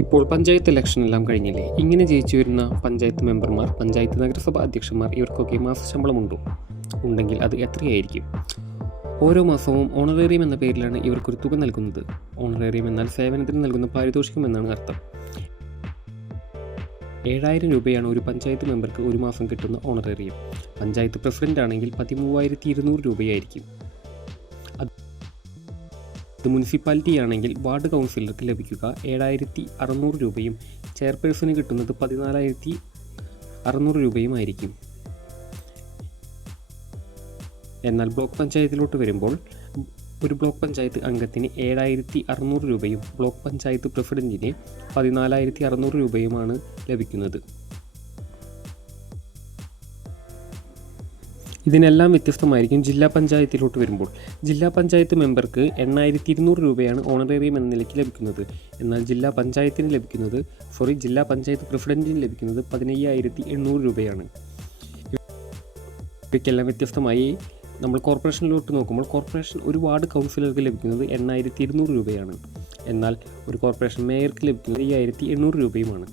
ഇപ്പോൾ പഞ്ചായത്ത് ഇലക്ഷൻ എല്ലാം കഴിഞ്ഞില്ലേ? ഇങ്ങനെ ജയിച്ചു വരുന്ന പഞ്ചായത്ത് മെമ്പർമാർ, പഞ്ചായത്ത് നഗരസഭാ അധ്യക്ഷന്മാർ ഇവർക്കൊക്കെ മാസശമ്പളമുണ്ടോ? ഉണ്ടെങ്കിൽ അത് എത്രയായിരിക്കും? ഓരോ മാസവും ഓണറേറിയം എന്ന പേരിലാണ് ഇവർക്കൊരു തുക നൽകുന്നത്. ഓണറേറിയം എന്നാൽ സേവനത്തിന് നൽകുന്ന പാരിതോഷികം എന്നാണ് അർത്ഥം. 7,000 രൂപയാണ് ഒരു പഞ്ചായത്ത് മെമ്പർക്ക് ഒരു മാസം കിട്ടുന്ന ഓണറേറിയം. പഞ്ചായത്ത് പ്രസിഡന്റ് ആണെങ്കിൽ 13,200 രൂപയായിരിക്കും. ഇത് മുനിസിപ്പാലിറ്റി ആണെങ്കിൽ വാർഡ് കൗൺസിലർക്ക് ലഭിക്കുക 7,600 രൂപയും ചെയർപേഴ്സന് കിട്ടുന്നത് 14,600 രൂപയുമായിരിക്കും. എന്നാൽ ബ്ലോക്ക് പഞ്ചായത്തിലോട്ട് വരുമ്പോൾ ഒരു ബ്ലോക്ക് പഞ്ചായത്ത് അംഗത്തിന് 7,600 രൂപയും ബ്ലോക്ക് പഞ്ചായത്ത് പ്രസിഡന്റിന് 14,600 രൂപയുമാണ് ലഭിക്കുന്നത്. ഇതിനെല്ലാം വ്യത്യസ്തമായിരിക്കും ജില്ലാ പഞ്ചായത്തിലോട്ട് വരുമ്പോൾ. ജില്ലാ പഞ്ചായത്ത് മെമ്പർക്ക് 8,200 രൂപയാണ് ഓണറേറിയം എന്ന നിലയ്ക്ക് ലഭിക്കുന്നത്. എന്നാൽ ജില്ലാ പഞ്ചായത്ത് പ്രസിഡന്റിന് ലഭിക്കുന്നത് 15,800 രൂപയാണ്. ഇവയ്ക്കെല്ലാം വ്യത്യസ്തമായി നമ്മൾ കോർപ്പറേഷനിലോട്ട് നോക്കുമ്പോൾ കോർപ്പറേഷൻ ഒരു വാർഡ് കൗൺസിലർക്ക് ലഭിക്കുന്നത് 8,200 രൂപയാണ്. എന്നാൽ ഒരു കോർപ്പറേഷൻ മേയർക്ക് ലഭിക്കുന്നത് 5,800 രൂപയുമാണ്.